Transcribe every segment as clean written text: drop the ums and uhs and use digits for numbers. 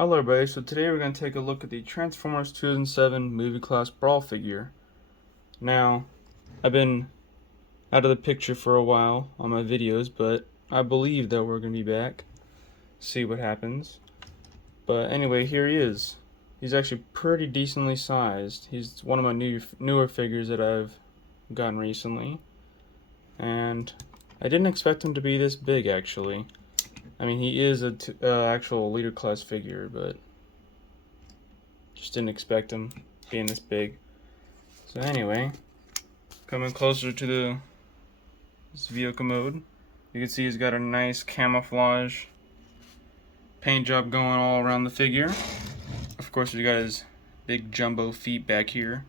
Hello everybody, so today we're going to take a look at the Transformers 2007 movie class Brawl figure. Now, I've been out of the picture for a while on my videos, but I believe that we're going to be back. See what happens. But anyway, here he is. He's actually pretty decently sized. He's one of my newer figures that I've gotten recently. And I didn't expect him to be this big actually. I mean, he is a actual leader class figure, but just didn't expect him being this big. So anyway, coming closer to this vehicle mode, you can see he's got a nice camouflage paint job going all around the figure. Of course, he's got his big jumbo feet back here.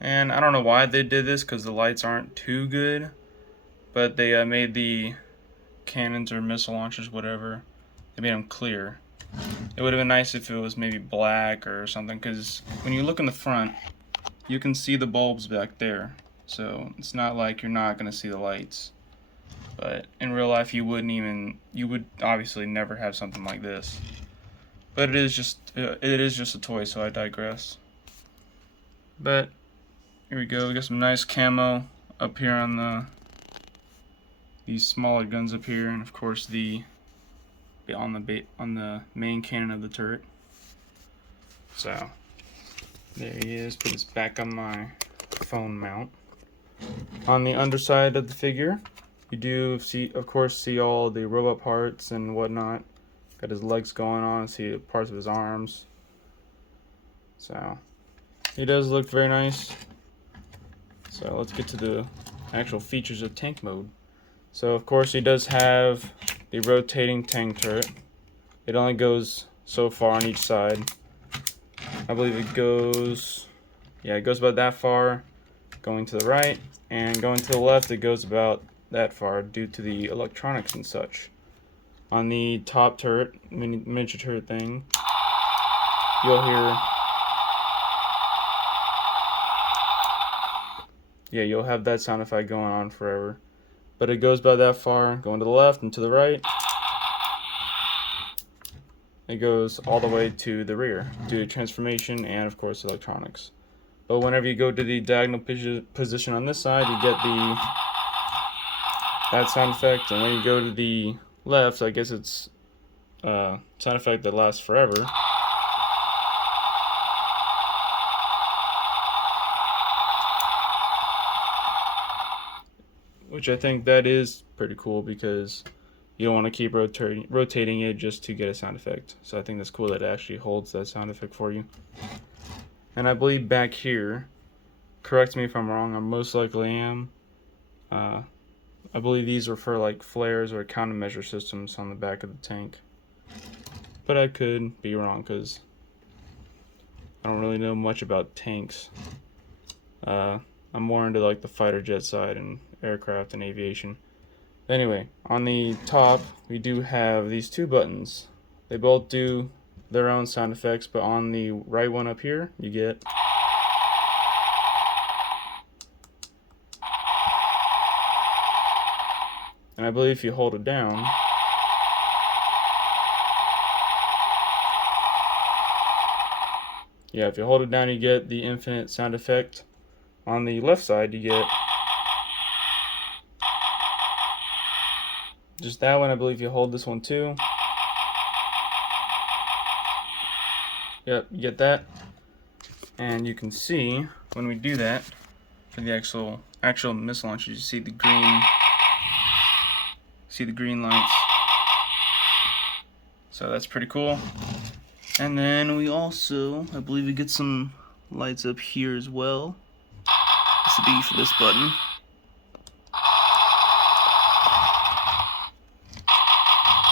And I don't know why they did this, because the lights aren't too good, but they made the cannons or missile launchers, whatever, they made them clear. It would have been nice if it was maybe black or something, because when you look in the front, you can see the bulbs back there. So it's not like you're not going to see the lights. But in real life, you would obviously never have something like this. But it is just a toy, so I digress. But here we go. We got some nice camo up here on these smaller guns up here, and of course on the main cannon of the turret. So there he is. Put this back on my phone mount. On the underside of the figure, you do of course see all the robot parts and whatnot. Got his legs going on. See parts of his arms. So he does look very nice. So let's get to the actual features of tank mode. So of course he does have the rotating tank turret. It only goes so far on each side. I believe it goes about that far going to the right, and going to the left it goes about that far due to the electronics and such. On the top turret, miniature turret thing, you'll have that sound effect going on forever. But it goes about that far, going to the left and to the right. It goes all the way to the rear due to transformation and of course electronics. But whenever you go to the diagonal position on this side, you get that sound effect, and when you go to the left, I guess it's sound effect that lasts forever. Which I think that is pretty cool, because you don't want to keep rotating it just to get a sound effect. So I think that's cool that it actually holds that sound effect for you. And I believe back here, correct me if I'm wrong, I most likely am, I believe these are for like flares or countermeasure systems on the back of the tank. But I could be wrong, because I don't really know much about tanks. I'm more into like the fighter jet side and aircraft and aviation. Anyway, on the top we do have these two buttons. They both do their own sound effects, but on the right one up here you get and I believe if you hold it down, if you hold it down you get the infinite sound effect. On the left side you get just that one. I believe you hold this one too. Yep, you get that. And you can see when we do that for the actual missile launcher, you see the green lights. So that's pretty cool. And then we also, I believe we get some lights up here as well. This would be for this button.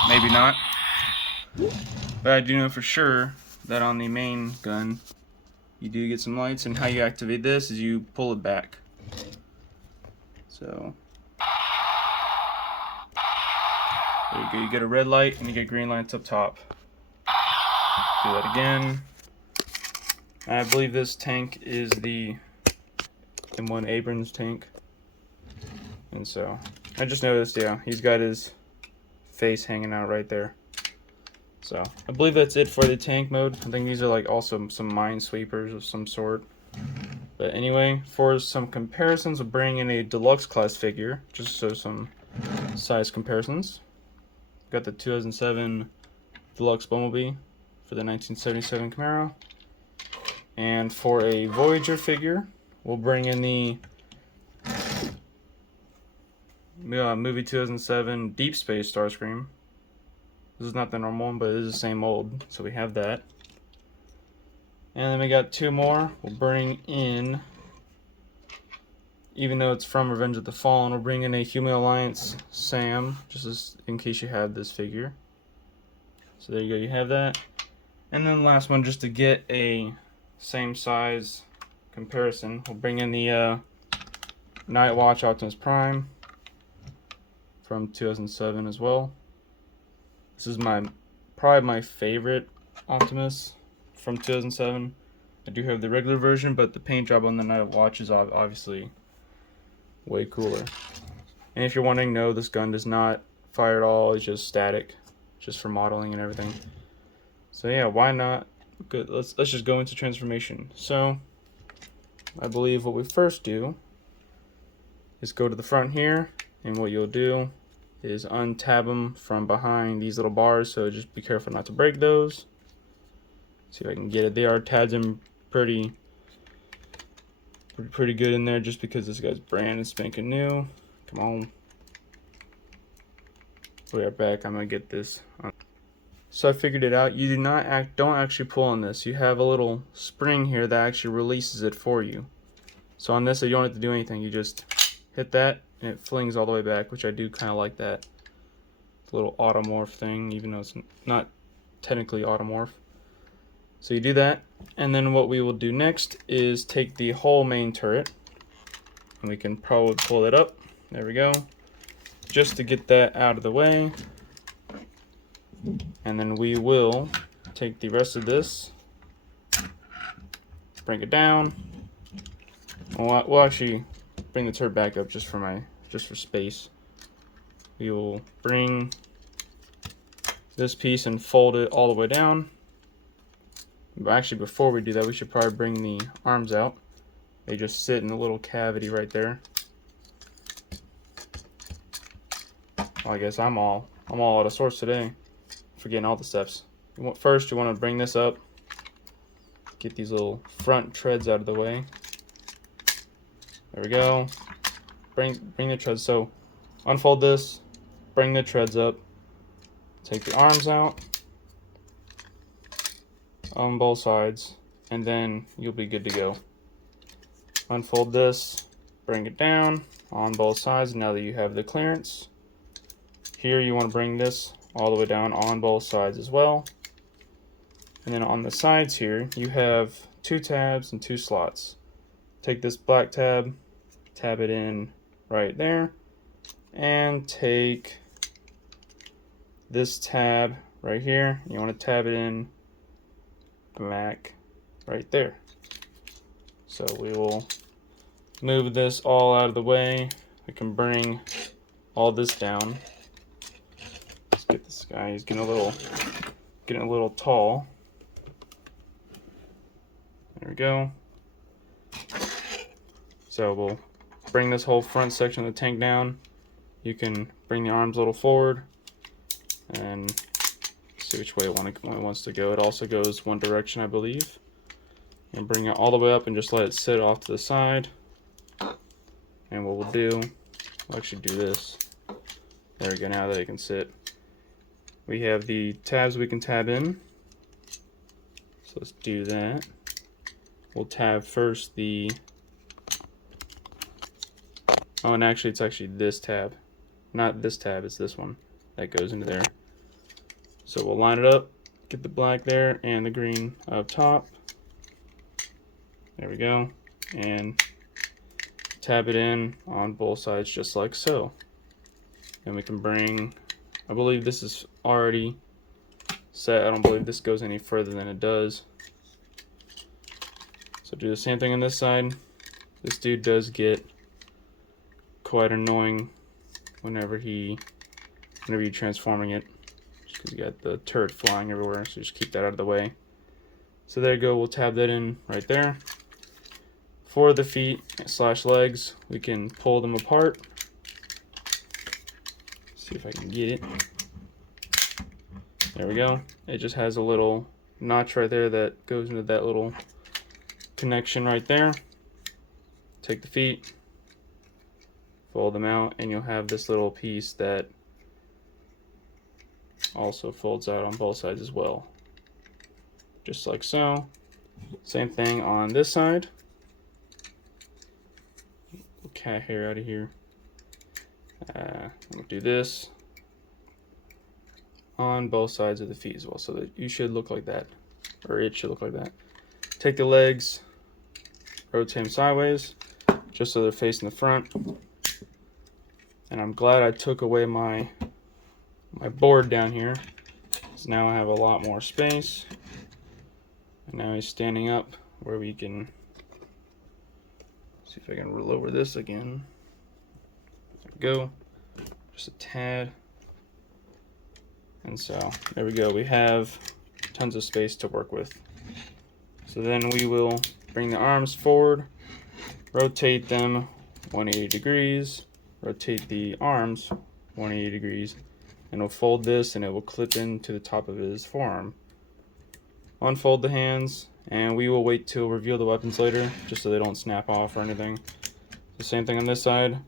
Maybe not. But I do know for sure that on the main gun you do get some lights, and how you activate this is you pull it back. So there you go, you get a red light and you get green lights up top. Do that again. I believe this tank is the M1 Abrams tank. And so I just noticed, he's got his face hanging out right there. So I believe that's it for the tank mode. I think these are like also some minesweepers of some sort. But anyway, for some comparisons, we'll bring in a deluxe class figure, just so some size comparisons. Got the 2007 Deluxe Bumblebee for the 1977 Camaro. And for a Voyager figure, we'll bring in the movie 2007 Deep Space Starscream. This is not the normal one, but it is the same mold, so we have that. And then we got two more. We'll bring in, even though it's from Revenge of the Fallen, we'll bring in a Human Alliance Sam, just as, in case you have this figure. So there you go, you have that. And then the last one, just to get a same size comparison, we'll bring in the Night Watch Optimus Prime from 2007 as well. This is probably my favorite Optimus from 2007. I do have the regular version, but the paint job on the Night Watch is obviously way cooler. And if you're wondering, no, this gun does not fire at all. It's just static, just for modeling and everything. So yeah, why not? Good. Let's just go into transformation. So I believe what we first do is go to the front here, and what you'll do is untab them from behind these little bars, so just be careful not to break those. See if I can get it. They are tabbed in pretty good in there, just because this guy's brand is spanking new. Come on. We are back. I'm gonna get this. So I figured it out. You don't actually pull on this. You have a little spring here that actually releases it for you. So on this, you don't have to do anything. You just hit that, and it flings all the way back, which I do kind of like that. Little automorph thing, even though it's not technically automorph. So you do that, and then what we will do next is take the whole main turret, and we can probably pull it up. There we go. Just to get that out of the way. And then we will take the rest of this, bring it down. We'll actually bring the turret back up just for space. We will bring this piece and fold it all the way down. But actually, before we do that, we should probably bring the arms out. They just sit in a little cavity right there. Well, I guess I'm all out of sorts today. Forgetting all the steps. First, you want to bring this up. Get these little front treads out of the way. There we go. Bring the treads. So unfold this. Bring the treads up. Take the arms out on both sides, and then you'll be good to go. Unfold this. Bring it down on both sides. Now that you have the clearance, here you want to bring this all the way down on both sides as well. And then on the sides here, you have 2 tabs and 2 slots. Take this black tab, tab it in right there, and take this tab right here. You want to tab it in back right there. So we will move this all out of the way. We can bring all this down. Get this guy. He's getting a little tall. There we go. So we'll bring this whole front section of the tank down. You can bring the arms a little forward and see which way it wants to go. It also goes one direction, I believe. And bring it all the way up and just let it sit off to the side. And what we'll do, we'll actually do this. There we go. Now that it can sit. We have the tabs we can tab in. So let's do that. We'll tab first the... Oh, and actually it's actually this tab. Not this tab, it's this one that goes into there. So we'll line it up, get the black there and the green up top. There we go. And tab it in on both sides just like so. And we can bring... I believe this is already set. I don't believe this goes any further than it does. So do the same thing on this side. This dude does get quite annoying whenever you're transforming it. Just because you got the turret flying everywhere, so just keep that out of the way. So there you go, we'll tab that in right there. For the feet / legs, we can pull them apart. See if I can get it. There we go. It just has a little notch right there that goes into that little connection right there. Take the feet, fold them out, and you'll have this little piece that also folds out on both sides as well. Just like so. Same thing on this side. Cat hair out of here. I'm gonna do this on both sides of the feet as well, so that you should look like that, or it should look like that. Take the legs, rotate them sideways, just so they're facing the front. And I'm glad I took away my board down here, so now I have a lot more space. And now he's standing up where we can see if I can lower this again. There we go, just a tad. And so there we go, we have tons of space to work with. So then we will bring the arms forward, rotate them 180 degrees, rotate the arms 180 degrees, and we'll fold this and it will clip into the top of his forearm. Unfold the hands, and we will wait to reveal the weapons later, just so they don't snap off or anything. The same thing on this side,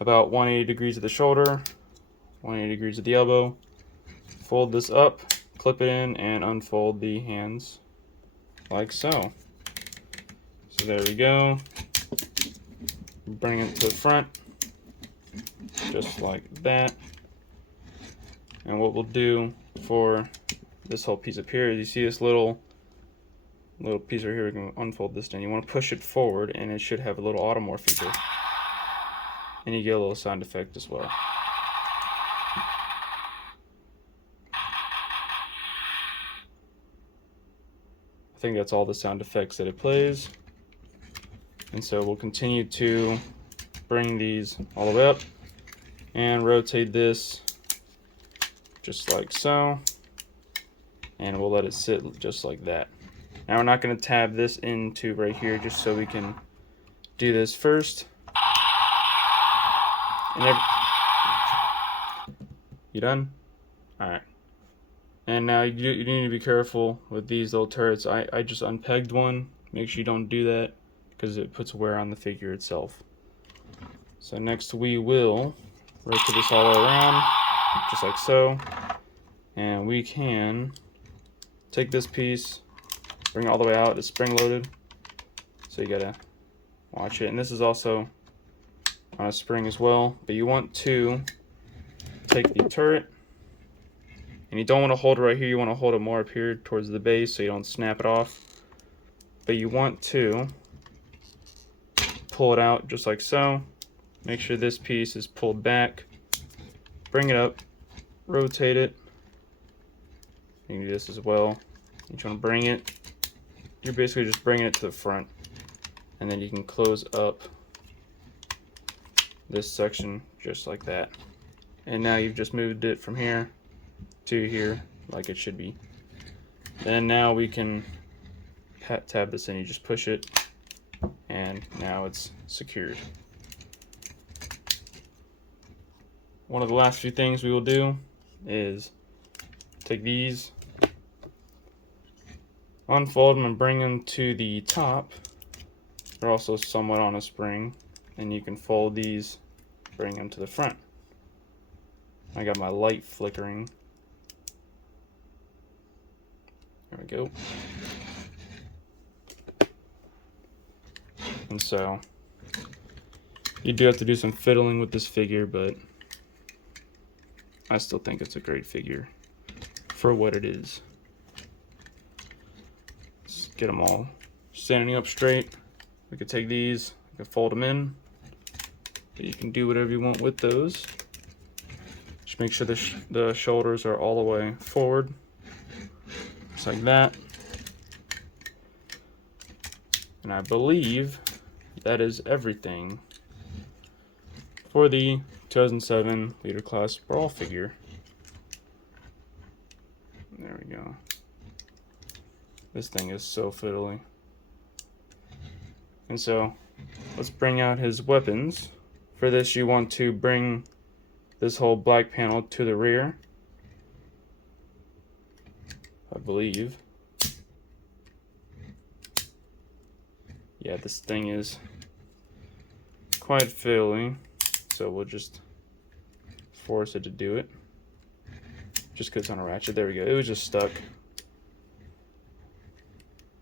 about 180 degrees at the shoulder, 180 degrees at the elbow. Fold this up, clip it in, and unfold the hands like so. So there we go. Bring it to the front, just like that. And what we'll do for this whole piece up here is, you see this little piece right here, we can unfold this down. You want to push it forward, and it should have a little automorph feature. And you get a little sound effect as well. I think that's all the sound effects that it plays. And so we'll continue to bring these all the way up and rotate this just like so. And we'll let it sit just like that. Now we're not going to tab this into right here, just so we can do this first. And you done? Alright. And now you need to be careful with these little turrets. I just unpegged one. Make sure you don't do that, because it puts wear on the figure itself. So next we will rotate this all the way around, just like so. And we can take this piece, bring it all the way out. It's spring loaded, so you gotta watch it. And this is also on a spring as well. But you want to take the turret, and you don't want to hold it right here. You want to hold it more up here towards the base, so you don't snap it off. But you want to pull it out just like so. Make sure this piece is pulled back. Bring it up, rotate it. You can do this as well. You just want to bring it. You're basically just bringing it to the front, and then you can close up this section just like that. And now you've just moved it from here to here like it should be. And now we can tab this in. You just push it, and now it's secured. One of the last few things we will do is take these, unfold them, and bring them to the top. They're also somewhat on a spring, and you can fold these, bring them to the front. I got my light flickering. There we go. And so you do have to do some fiddling with this figure, but I still think it's a great figure for what it is. Let's get them all standing up straight. We could take these, we could fold them in, but you can do whatever you want with those. Just make sure the shoulders are all the way forward, just like that. And I believe that is everything for the 2007 Leader Class Brawl figure. This thing is so fiddly. And so let's bring out his weapons. For this, you want to bring this whole black panel to the rear, I believe. Yeah, this thing is quite fiddly, so we'll just force it to do it. Just because it's on a ratchet. There we go. It was just stuck.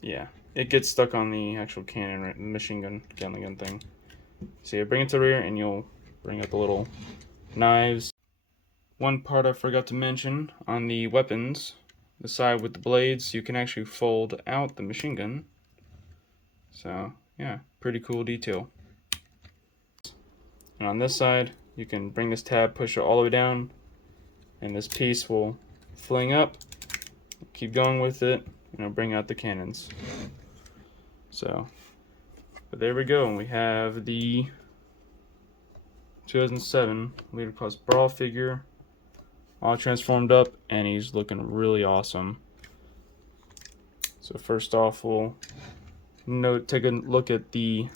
Yeah, it gets stuck on the actual cannon, machine gun, gun thing. So you bring it to the rear and you'll bring up the little knives. One part I forgot to mention, on the weapons, the side with the blades, you can actually fold out the machine gun. So yeah, pretty cool detail. And on this side, you can bring this tab, push it all the way down, and this piece will fling up. Keep going with it, and it'll bring out the cannons. So, but there we go, and we have the 2007 Leader Plus Brawl figure, all transformed up, and he's looking really awesome. So first off, we'll take a look at the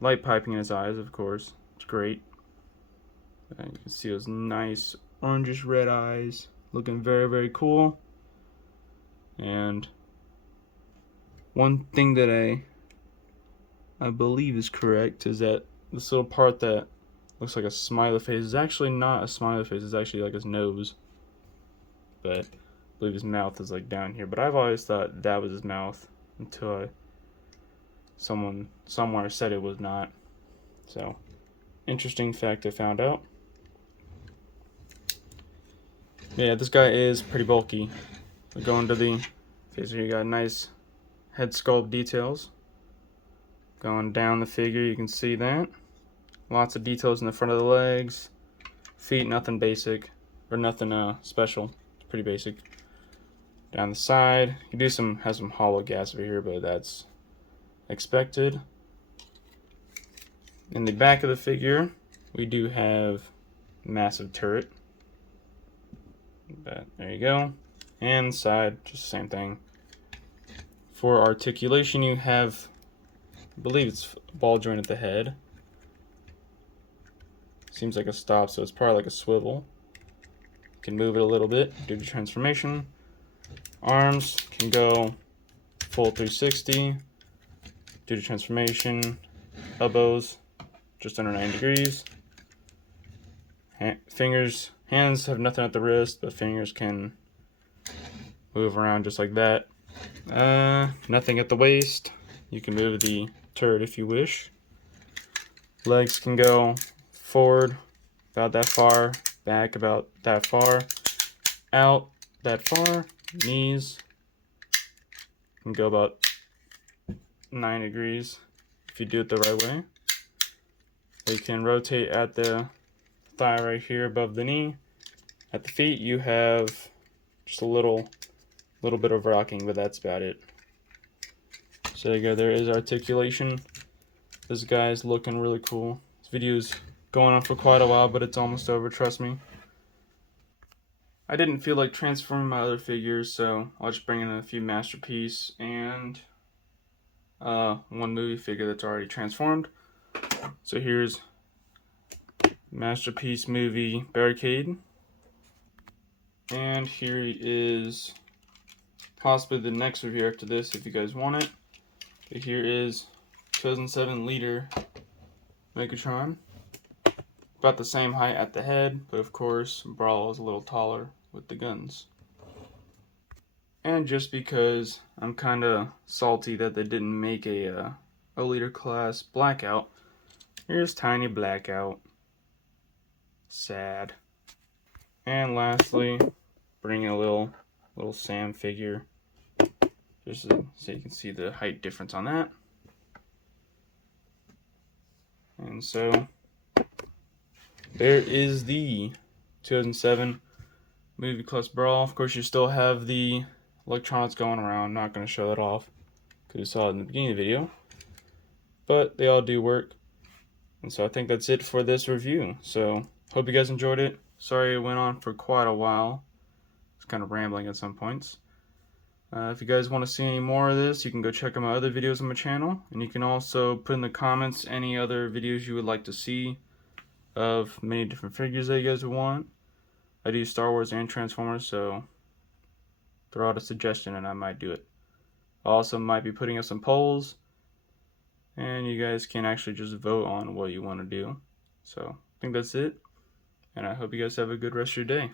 light piping in his eyes, of course. It's great. And you can see those nice orangish red eyes, looking very, very cool. And one thing that I believe is correct is that this little part that looks like a smiley face is actually not a smiley face, it's actually like his nose. But I believe his mouth is like down here. But I've always thought that was his mouth until someone somewhere said it was not. So, interesting fact I found out. Yeah, this guy is pretty bulky. Going to the face here, you got nice head sculpt details. Going down the figure, you can see that. Lots of details in the front of the legs. Feet, nothing basic, or nothing special. It's pretty basic. Down the side, you have some hollow gas over here, but that's expected. In the back of the figure, we do have massive turret. But there you go. And side, just the same thing. For articulation, you have, I believe it's ball joint at the head. Seems like a stop, so it's probably like a swivel. You can move it a little bit due to transformation. Arms can go full 360 due to transformation. Elbows just under 90 degrees. Hands have nothing at the wrist, but fingers can move around just like that. Nothing at the waist. You can move the turret if you wish. Legs can go forward about that far, back about that far, out that far. Knees can go about 9 degrees if you do it the right way. You can rotate at the thigh right here above the knee. At the feet, you have just a little bit of rocking, but that's about it. So there you go. There is articulation. This guy's looking really cool. This video's going on for quite a while, but it's almost over. Trust me. I didn't feel like transforming my other figures, so I'll just bring in a few Masterpiece and one movie figure that's already transformed. So here's Masterpiece movie Barricade. And here is possibly the next review after this if you guys want it. But here is 2007 Leader Megatron. About the same height at the head, but of course Brawl is a little taller with the guns. And just because I'm kinda salty that they didn't make a Leader class Blackout, here's Tiny Blackout. Sad. And lastly, bring a little Sam figure, just so you can see the height difference on that. And so there is the 2007 Movie Class Brawl. Of course, you still have the electronics going around. I'm not going to show that off because you saw it in the beginning of the video, but they all do work. And so I think that's it for this review. So hope you guys enjoyed it. Sorry it went on for quite a while. It's kind of rambling at some points. If you guys want to see any more of this, you can go check out my other videos on my channel, and you can also put in the comments any other videos you would like to see of many different figures that you guys would want. I do Star Wars and Transformers, so throw out a suggestion and I might do it. I also might be putting up some polls, and you guys can actually just vote on what you want to do. So I think that's it, and I hope you guys have a good rest of your day.